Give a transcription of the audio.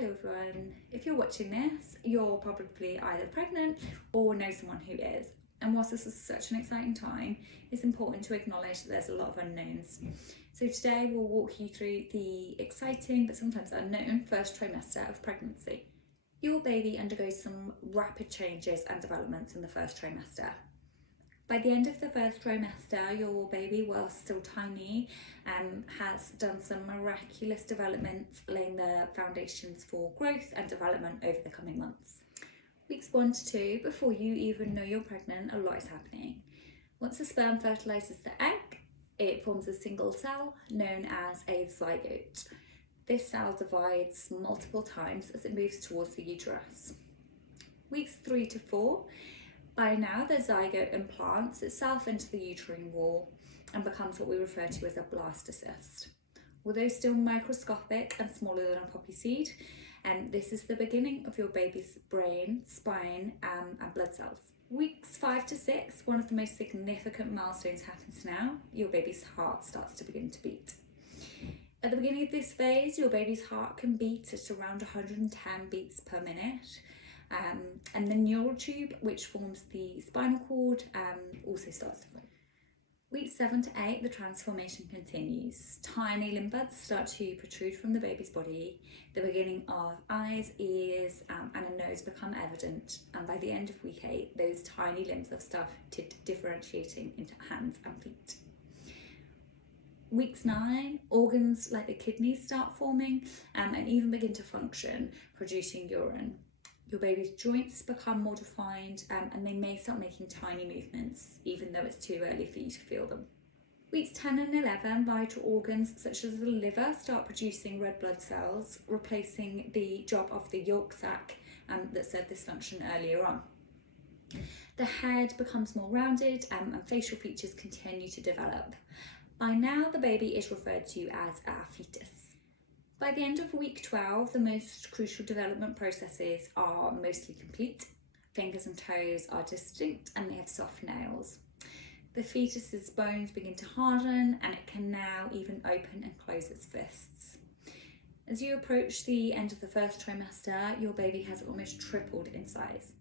Hello everyone, if you're watching this, you're probably either pregnant or know someone who is. And whilst this is such an exciting time, it's important to acknowledge that there's a lot of unknowns. So today we'll walk you through the exciting but sometimes unknown first trimester of pregnancy. Your baby undergoes some rapid changes and developments in the first trimester. By the end of the first trimester, your baby, while still tiny, has done some miraculous development, laying the foundations for growth and development over the coming months. Weeks 1 to 2, before you even know you're pregnant, a lot is happening. Once the sperm fertilises the egg, it forms a single cell known as a zygote. This cell divides multiple times as it moves towards the uterus. Weeks 3 to 4, by now the zygote implants itself into the uterine wall and becomes what we refer to as a blastocyst. Although still microscopic and smaller than a poppy seed, this is the beginning of your baby's brain, spine and blood cells. Weeks 5 to 6, one of the most significant milestones happens now. Your baby's heart starts to begin to beat. At the beginning of this phase, your baby's heart can beat at around 110 beats per minute. And the neural tube, which forms the spinal cord, also starts to form. Weeks 7 to 8, the transformation continues. Tiny limb buds start to protrude from the baby's body. The beginning of eyes, ears, and a nose become evident. And by the end of week 8, those tiny limbs have started differentiating into hands and feet. Weeks 9, organs like the kidneys start forming and even begin to function, producing urine. Your baby's joints become more defined and they may start making tiny movements, even though it's too early for you to feel them. Weeks 10 and 11, vital organs such as the liver start producing red blood cells, replacing the job of the yolk sac that served this function earlier on. The head becomes more rounded and facial features continue to develop. By now, the baby is referred to as a fetus. By the end of week 12, the most crucial development processes are mostly complete. Fingers and toes are distinct and they have soft nails. The fetus's bones begin to harden and it can now even open and close its fists. As you approach the end of the first trimester, your baby has almost tripled in size.